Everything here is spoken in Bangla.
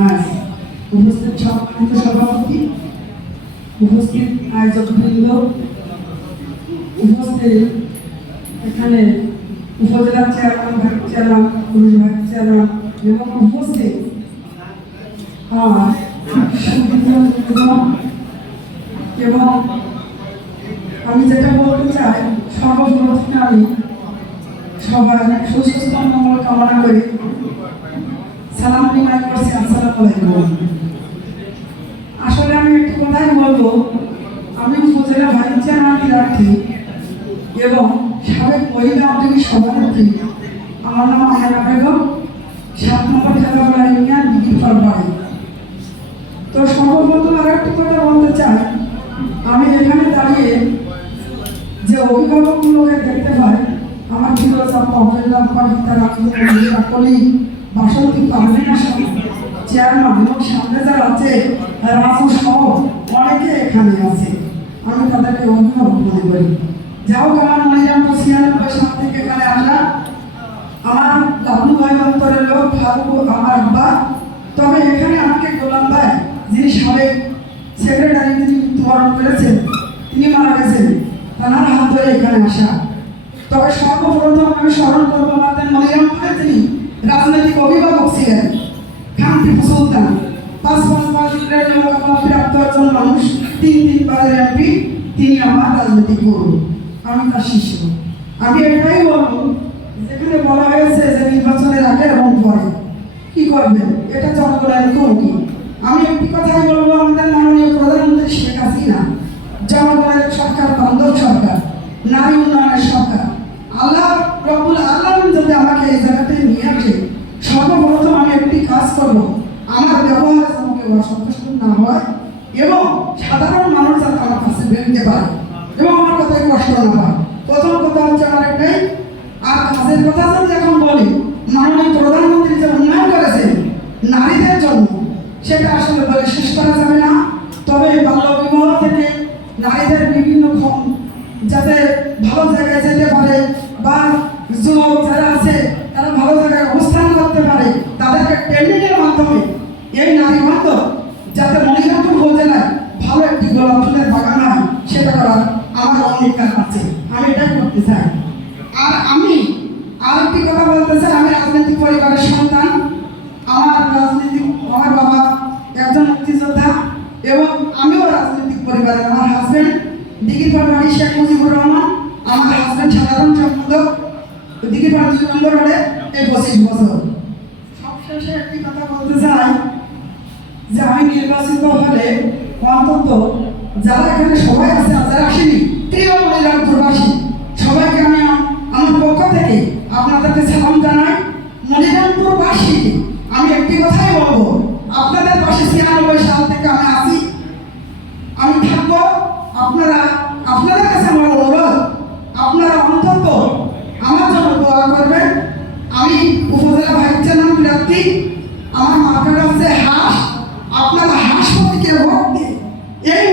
আজ উপস্থিত সম্মানিত সভাপতি উপস্থিত উপস্থিত এখানে উপজেলা chairman vice chairman police chairman এবং উপস্থিত এবং আমি যেটা বলতে চাই সর্বপ্রথমে আমি সবার সুস্বাস্থ্য মঙ্গল কামনা করি। সালাম বিনিময় করছি আসসালামু আলাইকুম। আসলে আমি একটু কথাই বলব। আমি উপজেলা ভাইস চেয়ারম্যান প্রার্থী এবং সাবেক মহিলা আওয়ামী সভানেত্রী আমার নাম আয়না বেগম। সাত নম্বর খেলাধুলা ইউনিয়ন বিকিরপাড় বাড়ি তো সর্বপ্রথম আর একটা কথা বলতে চাই। আমি এখানে দাঁড়িয়ে যে অভিভাবকগুলোকে দেখতে পাই আমার রাখি কলি চেয়ারম্যান এবং সামনে যারা আছে অনেকে এখানে আছে। আমি তাদেরকে মনে করি। যাও আমার ছিয়ানব্বই সাল থেকে এখানে আসা। আমার ভাই অন্তরের লোক, ফারুক, আমার আব্বা। তবে এখানে আমাকে গোলাম ভাই, যিনি সাবেক সেক্রেটারি, তিনি মৃত্যুবরণ করেছেন, তিনি মারা গেছেন। তার হাত ধরে এখানে আসা। তবে সর্বপ্রথম আমি স্মরণ করব আমাদের মনিরামপুরে তিনি রাজনৈতিক অভিভাবক ছিলেন খান টিপু সুলতান। পাঁচ প্রাপ্ত একজন মানুষ, তিন এমপি, তিনি আমার রাজনৈতিক গুরু আমি তার শিষ্য। আমি এটাই বলব, যেখানে বলা হয়েছে যে নির্বাচনের আগে এবং পরে। কি করবেন? এটা জনগণের কর্মী আমি একটি কথাই বলব, আমাদের মাননীয় প্রধানমন্ত্রী শেখ হাসিনা, জনগণের সরকার বান্ধব সরকার, নারী উন্নয়নের সরকার আল্লাহ রব্বুল আল্লাহ যদি আমাকে এই জায়গাতে নিয়ে আসে সর্বপ্রথম কাজ করব, আমার ব্যবহার যেন কেউ অসন্তুষ্ট না হয় এবং সাধারণ মানুষ যাতে আমার কাছে বেরোতে পারে। এবং আমার কথায় কষ্ট না পায় প্রথম কথা হচ্ছে আমার একটাই আর কাজের কথা যদি এখন বলি, মাননীয় প্রধানমন্ত্রী যে উন্নয়ন করেছেন নারীদের জন্য, সেটা আসলে বলে শেষ করা যাবে না। তবে বাল্য বিবাহ থেকে নারীদের বিভিন্ন যাতে ভালো জায়গায় যেতে পারে বা ট্রেনিংয়ের মাধ্যমে এই নারী বান্ধব যাতে মনিরামপুর উপজেলায় ভালো একটি গোলাপ ফুলের বাগান হয় সেটা করার আমার অঙ্গীকার আছে। আমি এটা করতে চাই। আর আমি আর একটি কথা বলতে চাই, আমি রাজনৈতিক পরিবারের সন্তান। আমার রাজনৈতিক, আমার বাবা একজন মুক্তিযোদ্ধা এবং আমিও রাজনৈতিক পরিবারের আমার হাজবেন্ড দিঘিরপাড় বাড়ি শেখ মুজিবুর রহমান, আমার হাজবেন্ড সাধারণ সম্পাদক দিঘিরপাড় দুই নম্বর রোডে এই পঁচিশ বছর। একটি কথা বলতে চাই যে আমি নির্বাচিত হলে অন্তত যারা এখানে সবাই আছে আর যারা আসেনি, তৃণমূলের প্রবাসী, সবাইকে আমি আম- আমার পক্ষ থেকে আপনাদেরকে সালাম জানাই। মনিরামপুরবাসী আমি একটি কথাই বলব, আপনাদের পাশে ছিয়ানব্বই সাল থেকে আমি আছি। আমি থাকব, আপনারা, আপনাদের কাছে আমার অনুরোধ, আপনারা অন্তত আমার জন্য দোয়া করবেন। প্রার্থী আমার মার্কেট হচ্ছে হাঁস আপনারা হাঁস প্রতীকে ভোট এই